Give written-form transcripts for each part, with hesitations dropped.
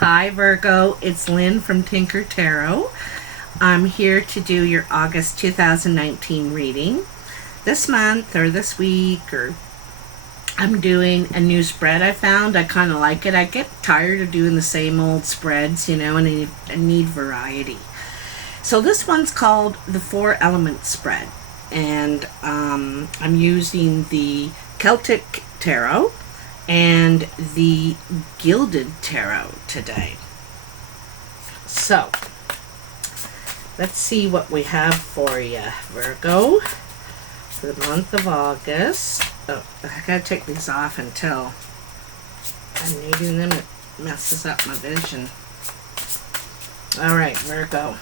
Hi Virgo, it's Lynn from Tinker Tarot. I'm here to do your August 2019 reading. This month or this week, or I'm doing a new spread I found. I kind of like it. I get tired of doing the same old spreads, you know, and I need variety. So this one's called the 4 Element spread, and I'm using the Celtic Tarot and the Gilded Tarot today. So let's see what we have for you, Virgo, for the month of August. Oh, I gotta take these off until I'm needing them. It messes up my vision. All right, Virgo,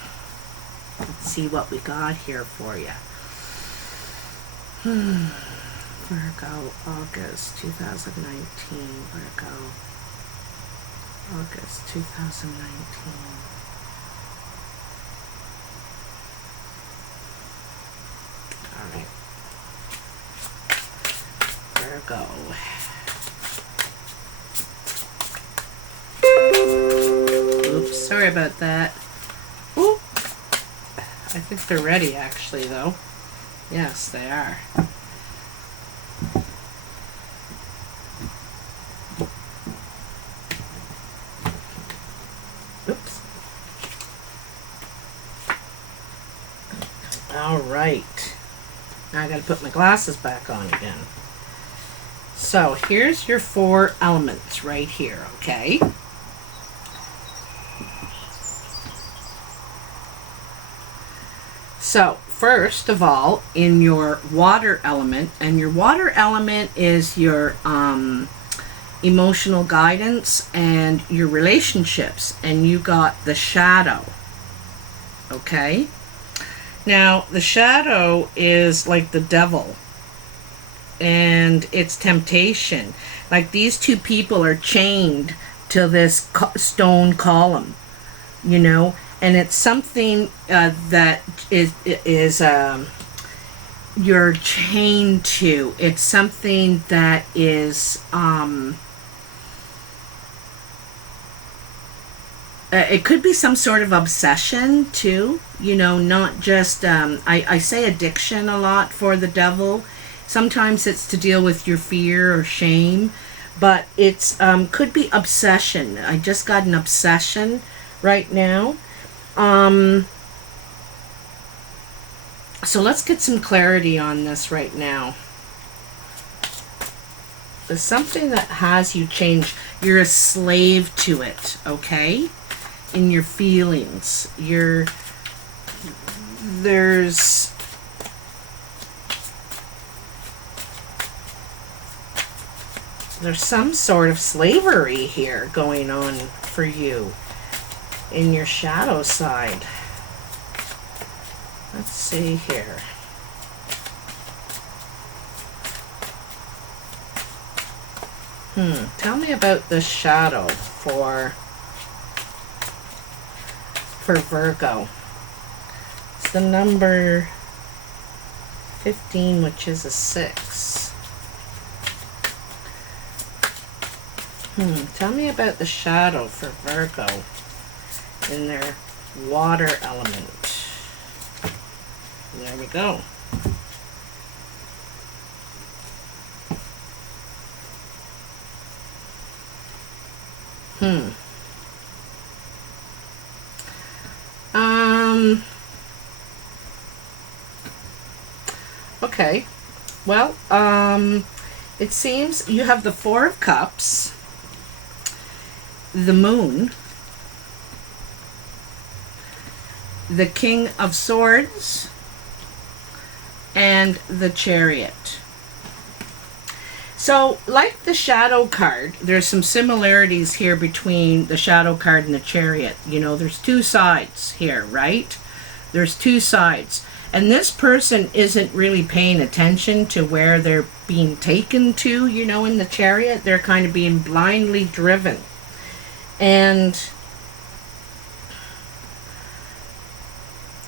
let's see what we got here for you. Virgo, August 2019. Virgo, August 2019. All right. Virgo. Oops, sorry about that. Oop. I think they're ready actually though. Yes, they are. Oops. All right. Now I gotta put my glasses back on again. So here's your 4 elements right here, okay? So first of all, in your water element, and your water element is your emotional guidance and your relationships, and you got the shadow, okay? Now the shadow is like the devil, and it's temptation. Like these two people are chained to this stone column, you know, and it's something that is you're chained to. It's something that is it could be some sort of obsession too, you know, not just I say addiction a lot for the devil. Sometimes it's to deal with your fear or shame, but it's could be obsession. I just got an obsession right now. So let's get some clarity on this right now. There's something that has you change. You're a slave to it, okay? In your feelings. There's some sort of slavery here going on for you in your shadow side. Let's see here. Tell me about the shadow for Virgo. It's the number 15, which is a 6. Tell me about the shadow for Virgo in their water element. There we go. Okay. Well, it seems you have the 4 of Cups, the Moon, the King of Swords, and the Chariot. So, like the Shadow card, there's some similarities here between the Shadow card and the Chariot. You know, there's 2 sides here, right? There's 2 sides. And this person isn't really paying attention to where they're being taken to, you know, in the Chariot. They're kind of being blindly driven. And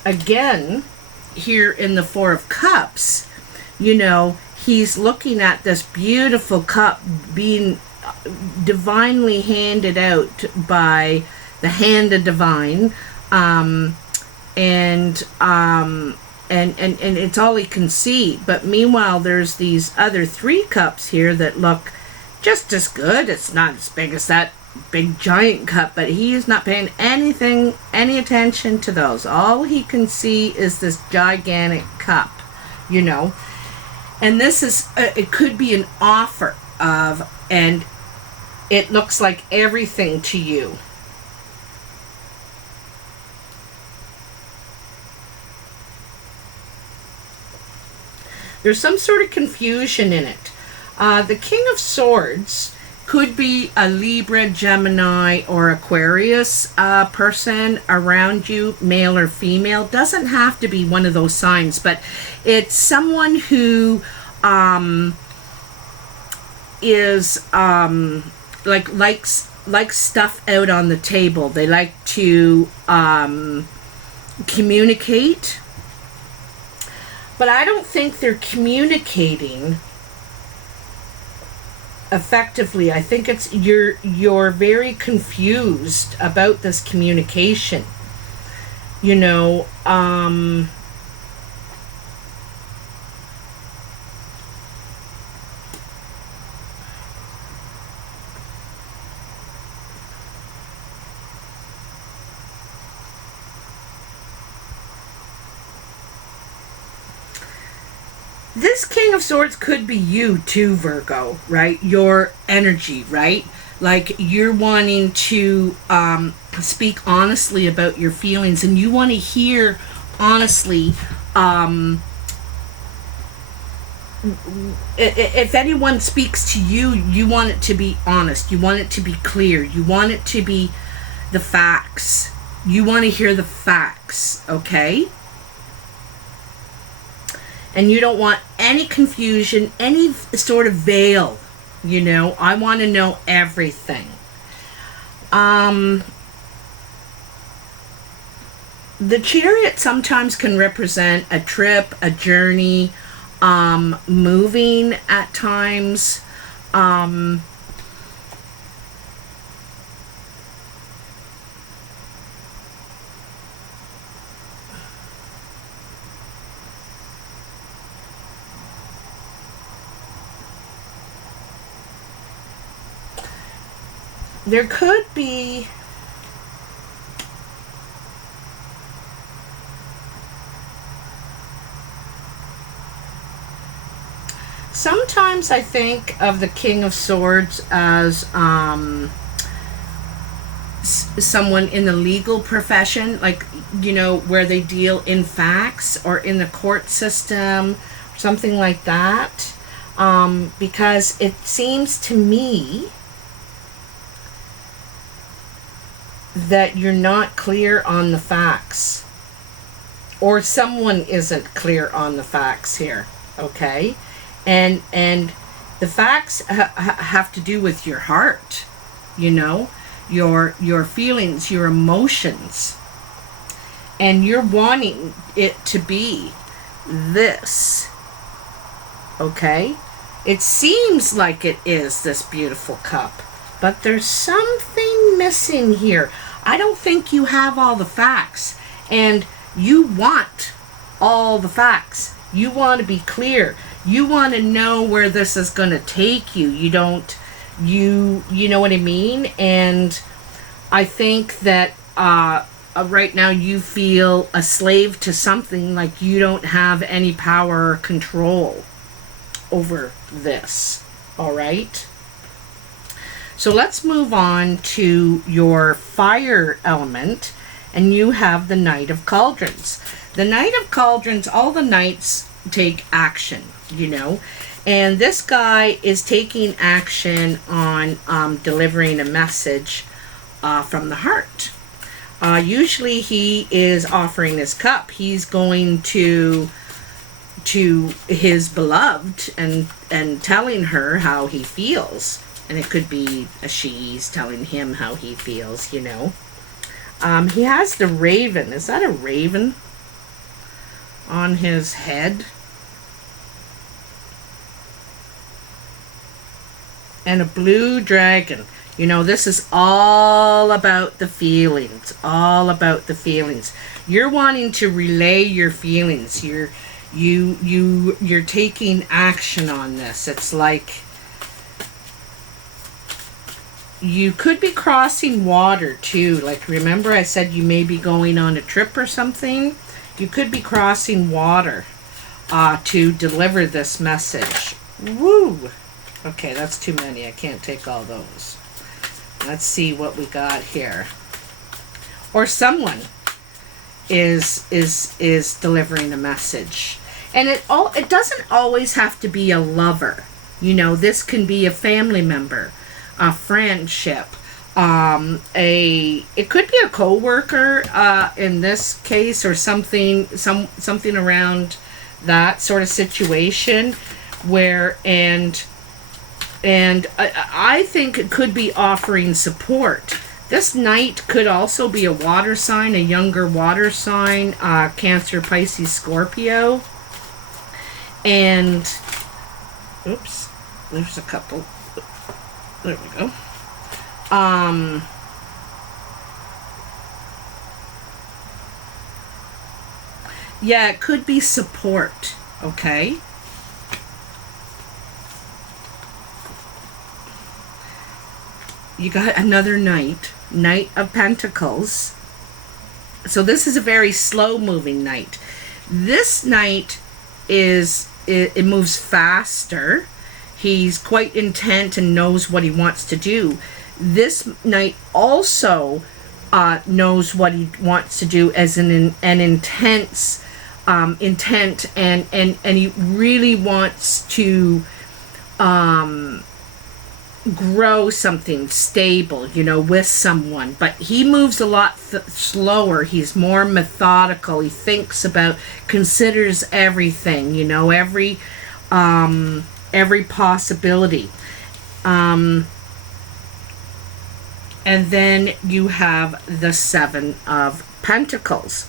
again, here in the 4 of Cups, you know, he's looking at this beautiful cup being divinely handed out by the hand of divine, and it's all he can see. But meanwhile, there's these other 3 cups here that look just as good. It's not as big as that big giant cup, but he is not paying any attention to those. All he can see is this gigantic cup, you know. And this is, it could be an offer of, and it looks like everything to you. There's some sort of confusion in it. The King of Swords could be a Libra, Gemini, or Aquarius person around you, male or female. Doesn't have to be one of those signs, but it's someone who is likes stuff out on the table. They like to communicate, but I don't think they're communicating effectively. I think it's you're very confused about this communication, you know. This King of Swords could be you too, Virgo, right? Your energy, right? Like you're wanting to speak honestly about your feelings, and you want to hear honestly. If anyone speaks to you, you want it to be honest. You want it to be clear. You want it to be the facts. You want to hear the facts, okay? And you don't want any confusion, any sort of veil, you know. I want to know everything. The Chariot sometimes can represent a trip, a journey, moving at times. There could be sometimes I think of the King of Swords as someone in the legal profession, like, you know, where they deal in facts or in the court system, something like that, because it seems to me that you're not clear on the facts, or someone isn't clear on the facts here, okay? And the facts have to do with your heart, you know, your feelings, your emotions, and you're wanting it to be this, okay? It seems like it is this beautiful cup, but there's something missing here. I don't think you have all the facts, and you want all the facts. You want to be clear. You want to know where this is going to take you. You don't, you know what I mean? And I think that right now you feel a slave to something, like you don't have any power or control over this, all right? So let's move on to your fire element, and you have the Knight of Cauldrons. The Knight of Cauldrons, all the knights take action, you know, and this guy is taking action on delivering a message from the heart. Usually he is offering his cup. He's going to his beloved and telling her how he feels. And it could be a she's telling him how he feels, you know. He has the raven. Is that a raven on his head? and a blue dragon. You know, this is all about the feelings, all about the feelings. You're wanting to relay your feelings. You're taking action on this. It's like you could be crossing water too. Like, remember I said you may be going on a trip or something? You could be crossing water to deliver this message. Woo! Okay, that's too many. I can't take all those. Let's see what we got here. Or someone is delivering a message. And it doesn't always have to be a lover. You know, this can be a family member, a friendship, it could be a co-worker in this case, or something around that sort of situation, where and I think it could be offering support. This knight could also be a water sign, a younger water sign, Cancer, Pisces, Scorpio. And oops, there's a couple. There we go. Yeah, it could be support, okay? You got another knight, Knight of Pentacles. So this is a very slow moving knight. This knight it moves faster. He's quite intent and knows what he wants to do. This knight also knows what he wants to do as an intense intent, and he really wants to grow something stable, you know, with someone. But he moves a lot slower. He's more methodical. He thinks about, considers everything, you know, every possibility. And then you have the Seven of Pentacles.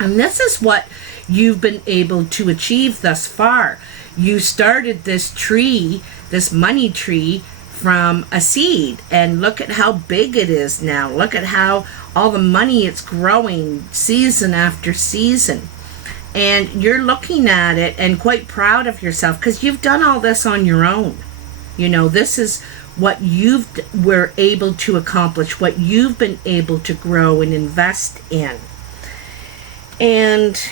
And this is what you've been able to achieve thus far. You started this tree, this money tree, from a seed, and look at how big it is now. Look at how all the money it's growing season after season. And you're looking at it and quite proud of yourself, because you've done all this on your own. You know, this is what were able to accomplish, what you've been able to grow and invest in. And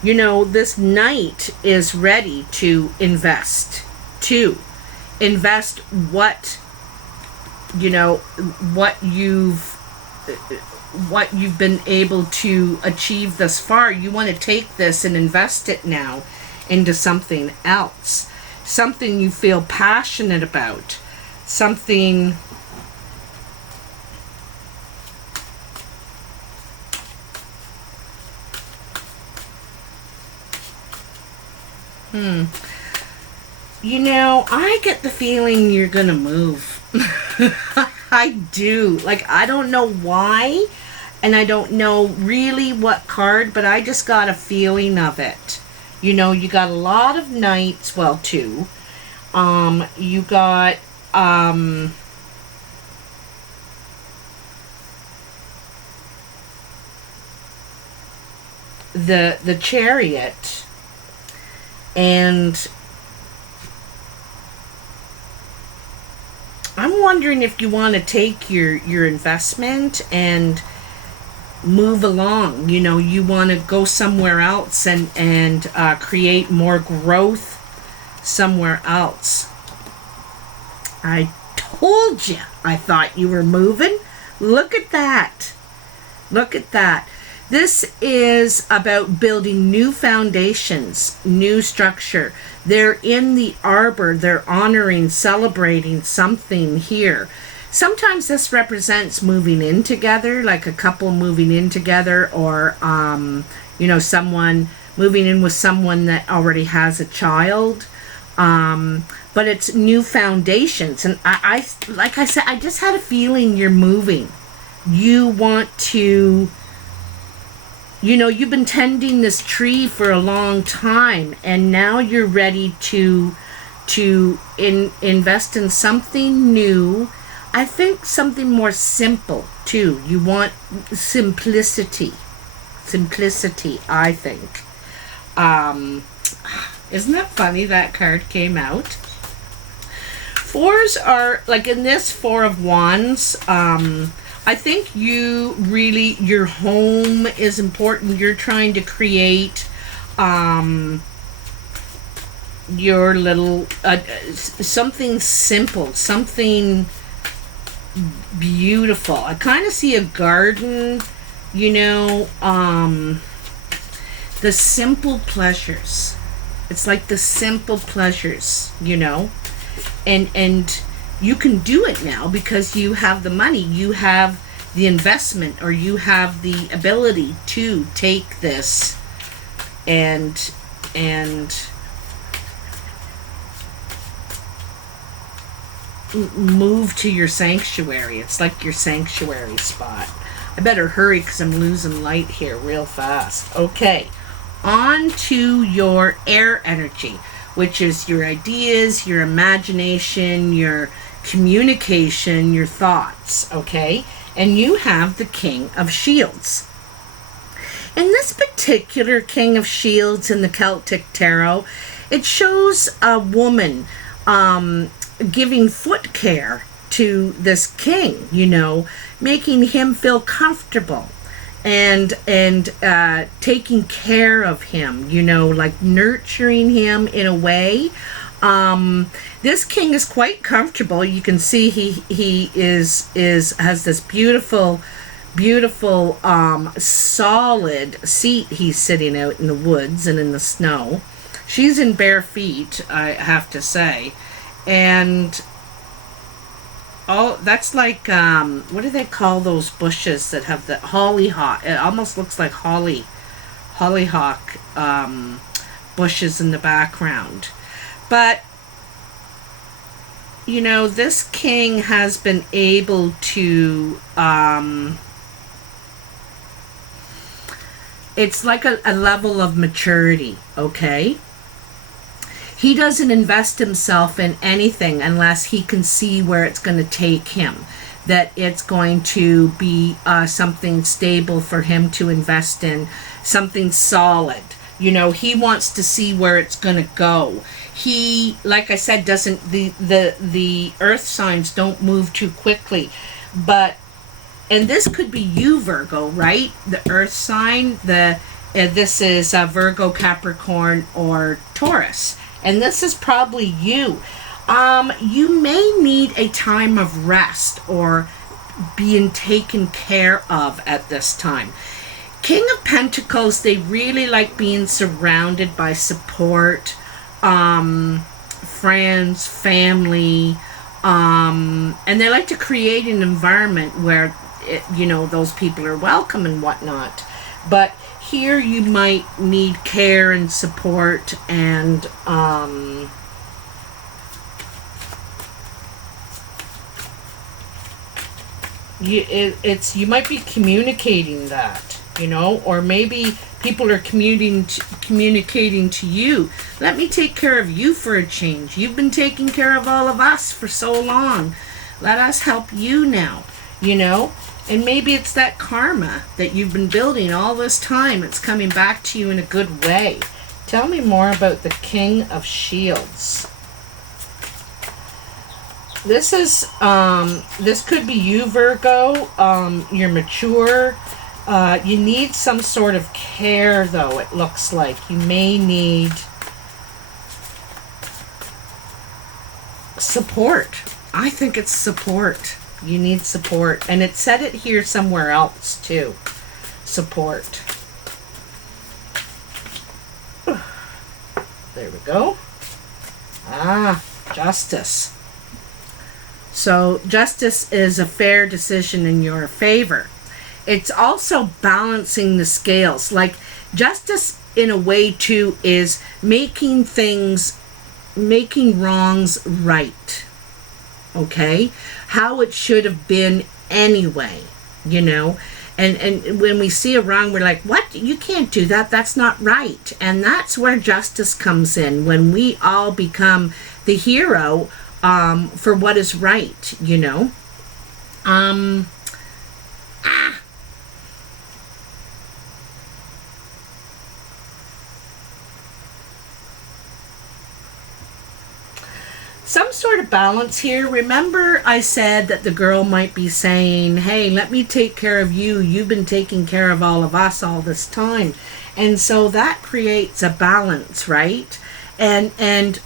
you know, this knight is ready to invest what, you know, what you've been able to achieve thus far. You want to take this and invest it now into something else, something you feel passionate about, something you know, I get the feeling you're gonna move. I do. Like, I don't know why, and I don't know really what card, but I just got a feeling of it. You know, you got a lot of knights, well, two. You got, the Chariot, and I'm wondering if you want to take your investment and move along. You know, you want to go somewhere else and create more growth somewhere else. I told you I thought you were moving. Look at that. Look at that. This is about building new foundations, new structure. They're in the arbor. They're honoring, celebrating something here. Sometimes this represents moving in together, like a couple moving in together, or, you know, someone moving in with someone that already has a child. But it's new foundations. And I like I said, I just had a feeling you're moving. You want to you know, you've been tending this tree for a long time, and now you're ready to invest in something new. I think something more simple too. You want simplicity, I think. Isn't that funny that card came out? Fours are, like in this Four of Wands, I think you really, your home is important. You're trying to create your little, something simple, something beautiful. I kind of see a garden, you know, the simple pleasures. It's like the simple pleasures, you know, and you can do it now because you have the money, you have the investment, or you have the ability to take this and move to your sanctuary. It's like your sanctuary spot. I better hurry because I'm losing light here real fast. Okay, on to your air energy, which is your ideas, your imagination, your communication, your thoughts, okay? And you have the King of Shields. In this particular King of Shields in the Celtic Tarot, it shows a woman giving foot care to this king, you know, making him feel comfortable and taking care of him, you know, like nurturing him in a way. This king is quite comfortable. You can see he has this beautiful solid seat he's sitting out in the woods and in the snow. She's in bare feet, I have to say. And oh, that's like what do they call those bushes that have the hollyhock? It almost looks like hollyhock bushes in the background. But you know, this king has been able to it's like a level of maturity, okay? He doesn't invest himself in anything unless he can see where it's going to take him, that it's going to be something stable for him to invest in, something solid. You know, he wants to see where it's going to go. He, like I said, doesn't, the earth signs don't move too quickly. But, and this could be you, Virgo, right? The earth sign, this is Virgo, Capricorn, or Taurus. And this is probably you. You may need a time of rest or being taken care of at this time. King of Pentacles, they really like being surrounded by support, friends, family, and they like to create an environment where, you know, those people are welcome and whatnot. But here you might need care and support, and you might be communicating that, you know, or maybe people are communicating to you. Let me take care of you for a change. You've been taking care of all of us for so long. Let us help you now, you know. And maybe it's that karma that you've been building all this time. It's coming back to you in a good way. Tell me more about the King of Shields. This is, this could be you, Virgo. You're mature. You need some sort of care, though, it looks like. You may need support. I think it's support. You need support. And it said it here somewhere else, too. Support. There we go. Ah, justice. So, justice is a fair decision in your favor. It's also balancing the scales. Like, justice, in a way, too, is making wrongs right. Okay? How it should have been anyway, you know? And when we see a wrong, we're like, what? You can't do that. That's not right. And that's where justice comes in, when we all become the hero for what is right, you know. Some sort of balance here. Remember I said that the girl might be saying, hey, let me take care of you. You've been taking care of all of us all this time. And so that creates a balance, right? And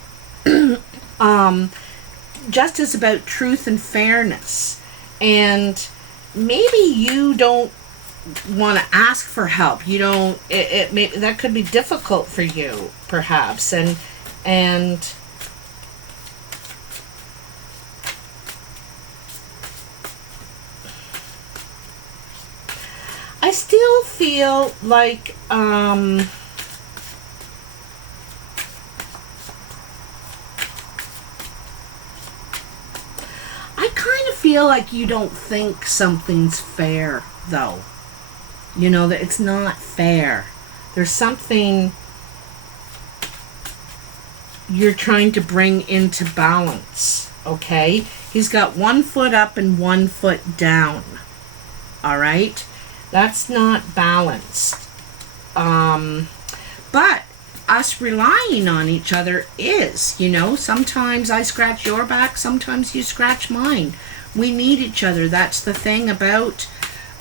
justice about truth and fairness. And maybe you don't want to ask for help. You don't, that could be difficult for you, perhaps. And I still feel like I kind of feel like you don't think something's fair, though. You know, that it's not fair. There's something you're trying to bring into balance, okay? He's got 1 foot up and 1 foot down, all right? That's not balanced. But us relying on each other is, you know, sometimes I scratch your back, sometimes you scratch mine. We need each other. That's the thing about,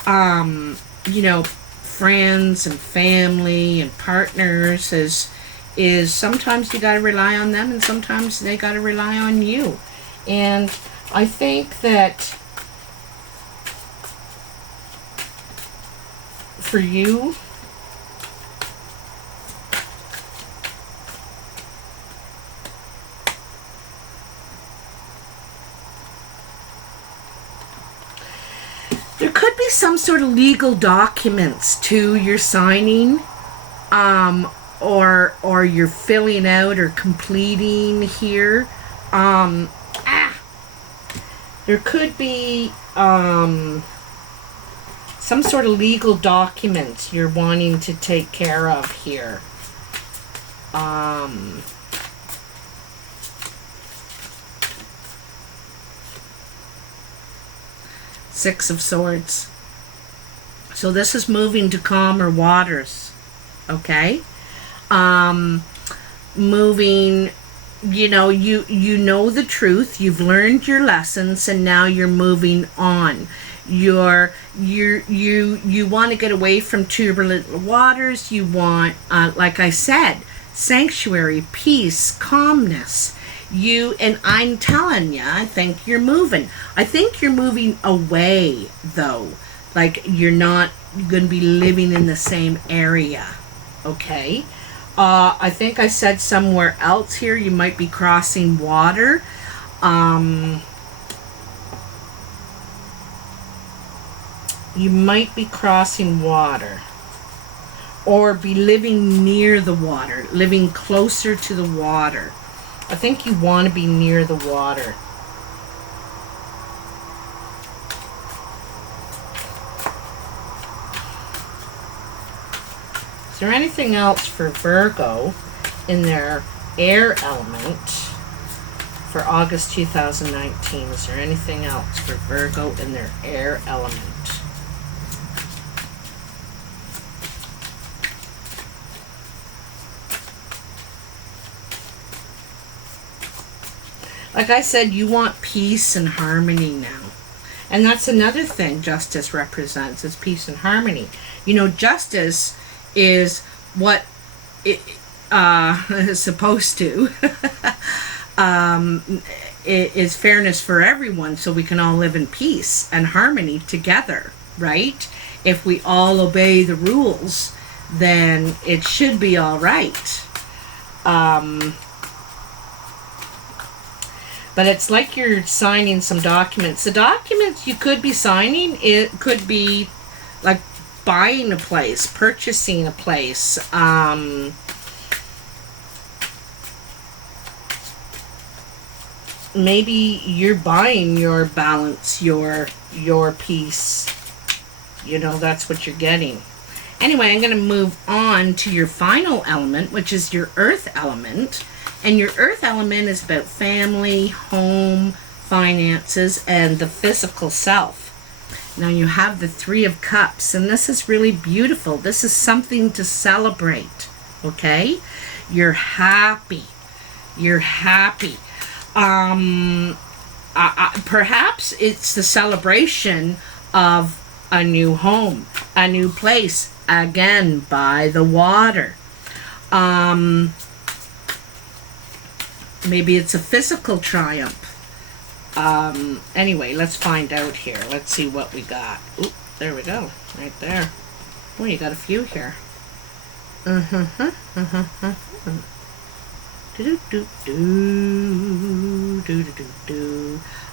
you know, friends and family and partners is sometimes you got to rely on them and sometimes they got to rely on you. And I think that for you, there could be some sort of legal documents too you're signing, or you're filling out or completing here. There could be some sort of legal document you're wanting to take care of here. Six of Swords. So this is moving to calmer waters, okay? Moving, you know, you know the truth, you've learned your lessons, and now you're moving on. You want to get away from turbulent waters. You want, like I said, sanctuary, peace, calmness. And I'm telling you, I think you're moving. I think you're moving away, though. Like, you're not going to be living in the same area, okay? I think I said somewhere else here you might be crossing water. You might be crossing water, or be living near the water, living closer to the water. I think you want to be near the water. Is there anything else for Virgo in their air element for August 2019? Is there anything else for Virgo in their air element? Like I said, you want peace and harmony now. And that's another thing justice represents, is peace and harmony. You know, justice is what it is supposed to. It is fairness for everyone, so we can all live in peace and harmony together, right? If we all obey the rules, then it should be all right. But it's like you're signing some documents. The documents you could be signing, it could be like buying a place, purchasing a place. Maybe you're buying your balance, your peace. You know, that's what you're getting. Anyway, I'm going to move on to your final element, which is your earth element. And your earth element is about family, home, finances, and the physical self. Now you have the Three of Cups, and this is really beautiful. This is something to celebrate, okay? You're happy. You're happy. Perhaps it's the celebration of a new home, a new place, again, by the water. Maybe it's a physical triumph. Anyway, let's find out here. Let's see what we got. Oop, there we go. Right there. Oh, you got a few here.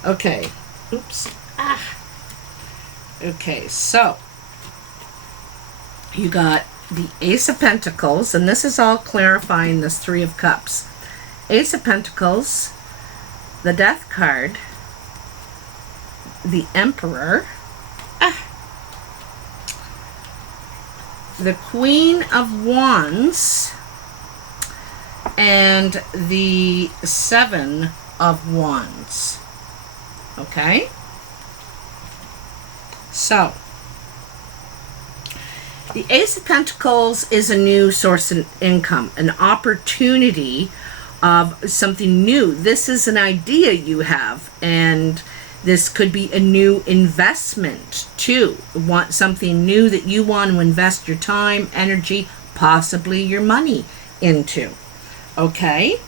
Okay. Oops. Okay, so you got the Ace of Pentacles, and this is all clarifying this Three of Cups. Ace of Pentacles, the Death card, the Emperor, the Queen of Wands, and the Seven of Wands. Okay? So, the Ace of Pentacles is a new source of income, an opportunity of something new. This is an idea you have, and this could be a new investment too. Want something new that you want to invest your time, energy, possibly your money into. Okay?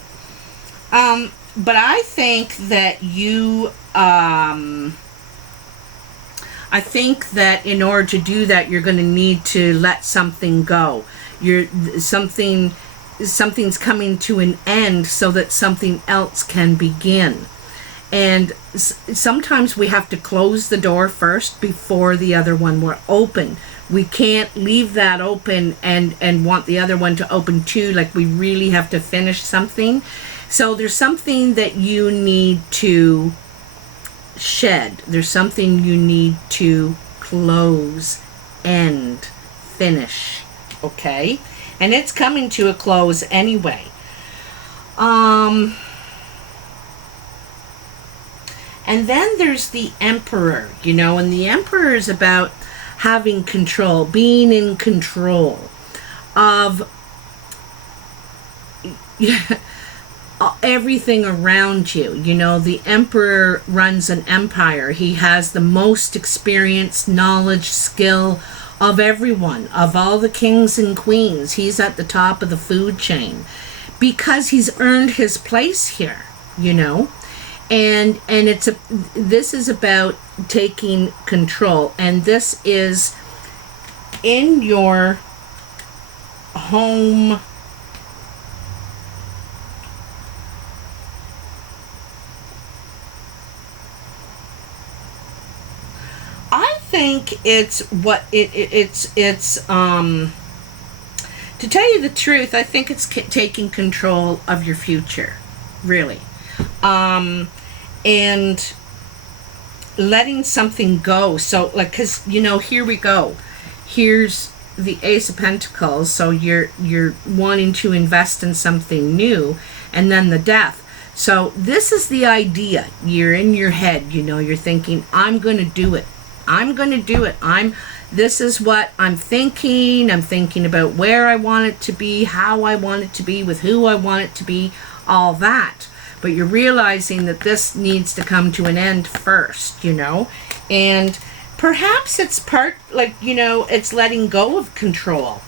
But I think that you, I think that in order to do that, you're going to need to let something go. Something's coming to an end so that something else can begin. And sometimes we have to close the door first before the other one will open. We can't leave that open and want the other one to open too. Like, we really have to finish something. So there's something that you need to shed. There's something you need to close, end, finish. Okay? And it's coming to a close anyway. And then there's the Emperor, you know, and the Emperor is about having control, being in control of everything around you. You know, the Emperor runs an empire. He has the most experience, knowledge, skill of everyone, of all the kings and queens. He's at the top of the food chain because he's earned his place here, you know. And this is about taking control, and this is in your home. I think it's what it's to tell you the truth, I think it's taking control of your future, really. And letting something go. So, like, because, you know, here we go. Here's the Ace of Pentacles. So you're wanting to invest in something new, and then the Death. So this is the idea. You're in your head, you know, you're thinking, I'm going to do it. I'm going to do it. This is what I'm thinking. I'm thinking about where I want it to be, how I want it to be, with who I want it to be, all that. But you're realizing that this needs to come to an end first, you know. And perhaps it's part, like, you know, it's letting go of control,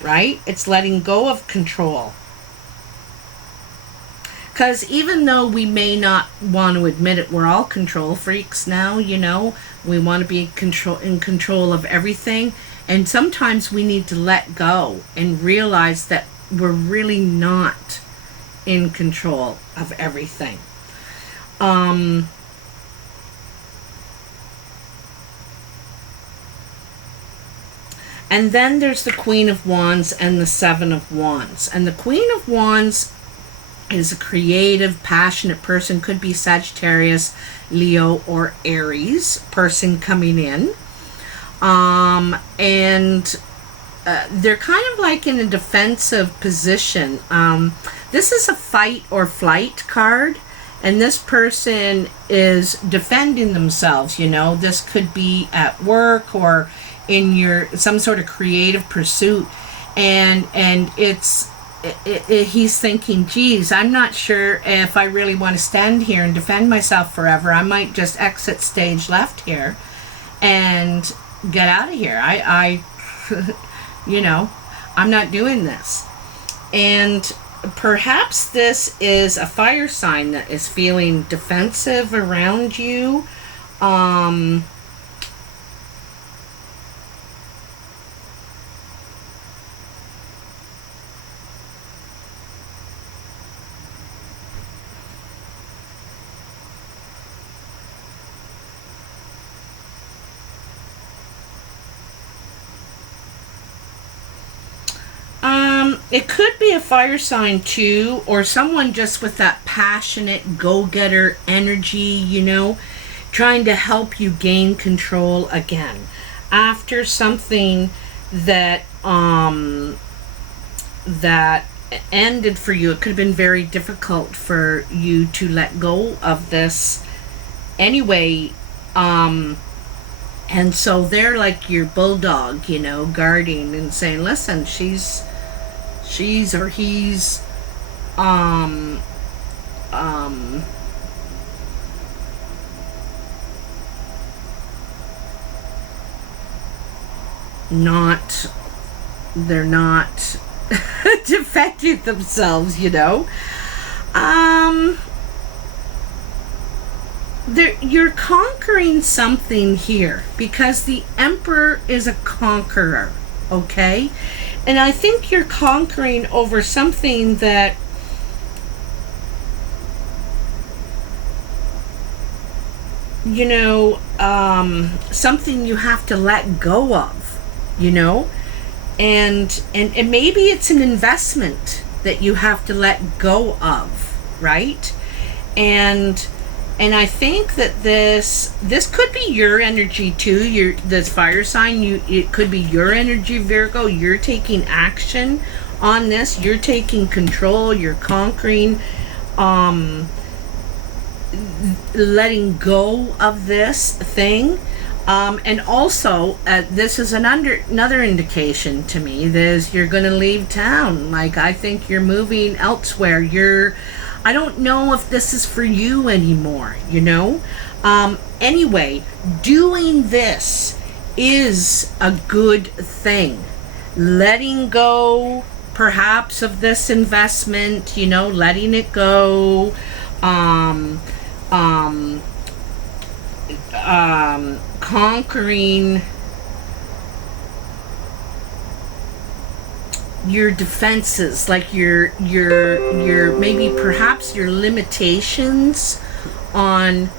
right? It's letting go of control. Because even though we may not want to admit it, we're all control freaks now, you know. We want to be in control of everything. And sometimes we need to let go and realize that we're really not in control of everything. And then there's the Queen of Wands and the Seven of Wands. And the Queen of Wands is a creative, passionate person. Could be Sagittarius, Leo, or Aries person coming in. And they're kind of like in a defensive position. This is a fight or flight card, and this person is defending themselves. You know, this could be at work or in your some sort of creative pursuit, and he's thinking, geez, I'm not sure if I really want to stand here and defend myself forever. I might just exit stage left here and get out of here. I you know, I'm not doing this. And perhaps this is a fire sign that is feeling defensive around you. It could be a fire sign too, or someone just with that passionate go-getter energy, you know, trying to help you gain control again after something that that ended for you. It could have been very difficult for you to let go of this anyway. And so they're like your bulldog, you know, guarding and saying, listen, she's or he's they're not defending themselves, you know. You're conquering something here because the Emperor is a conqueror, okay? And I think you're conquering over something that you know, something you have to let go of, you know, and maybe it's an investment that you have to let go of, right? And I think that this could be your energy too. This fire sign, it could be your energy, Virgo. You're taking action on this. You're taking control. You're conquering, letting go of this thing. And also, this is another indication to me that you're going to leave town. Like, I think you're moving elsewhere. I don't know if this is for you anymore, you know? Anyway, doing this is a good thing. Letting go, perhaps, of this investment, you know, letting it go, conquering your defenses, like your maybe perhaps your limitations on,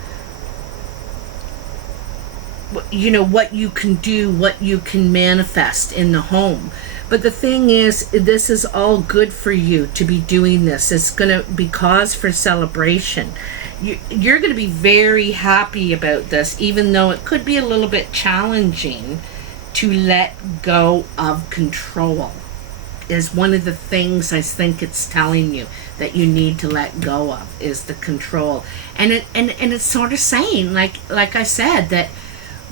you know, what you can do, what you can manifest in the home. But the thing is, this is all good for you to be doing this. It's going to be cause for celebration. You're going to be very happy about this, even though it could be a little bit challenging to let go of control. Is one of the things I think it's telling you that you need to let go of, is the control. And it's sort of saying, like I said, that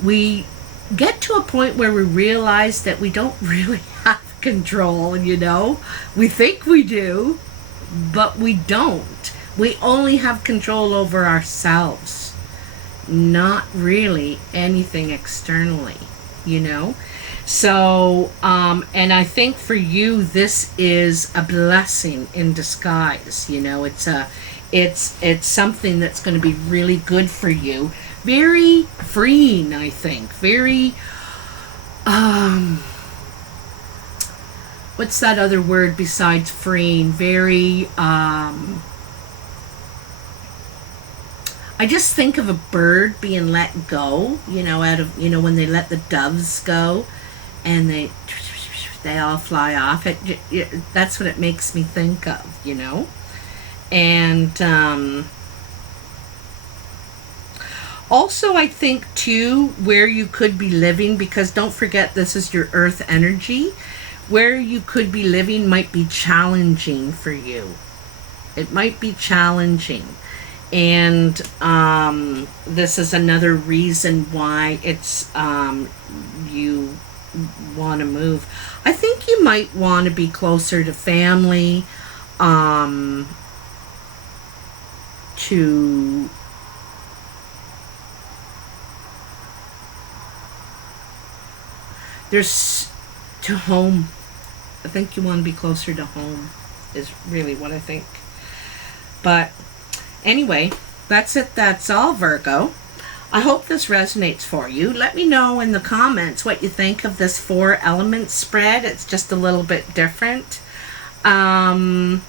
we get to a point where we realize that we don't really have control, you know. We think we do, but we don't. We only have control over ourselves, not really anything externally, you know. So, and I think for you, this is a blessing in disguise. You know, it's something that's going to be really good for you. Very freeing, I think. Very, what's that other word besides freeing? Very, I just think of a bird being let go, you know, out of, you know, when they let the doves go. And they all fly off. That's what it makes me think of, you know. And Also, I think too, where you could be living, because don't forget this is your earth energy, where you could be living might be challenging for you. It might be challenging. And this is another reason why it's you want to move. I think you might want to be closer to family, to there's to home. I think you want to be closer to home is really what I think. But anyway, that's it. That's all, Virgo. I hope this resonates for you. Let me know in the comments what you think of this 4 element spread. It's just a little bit different. And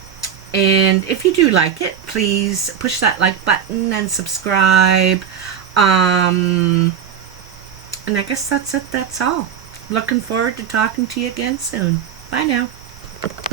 if you do like it, please push that like button and subscribe. And I guess that's it. That's all. Looking forward to talking to you again soon. Bye now.